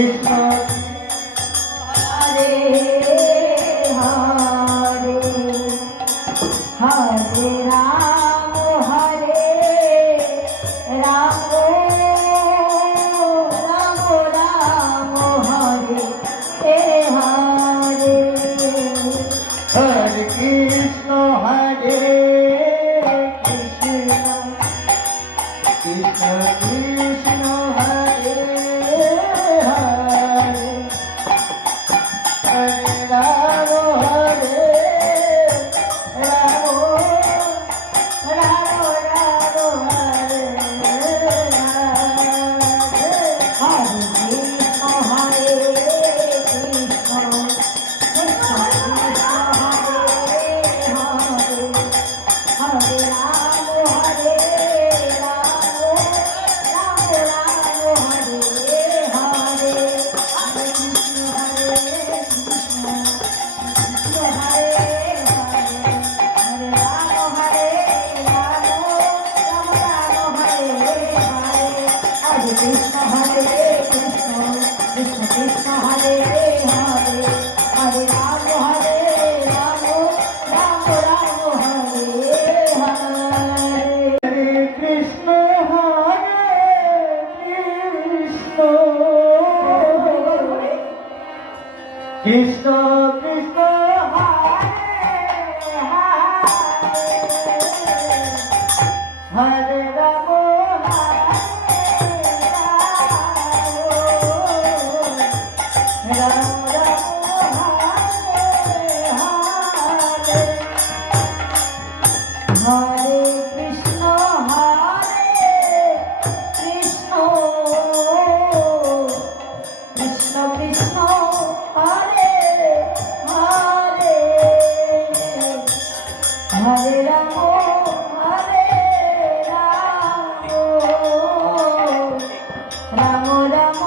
You. Música Hare amor, amor.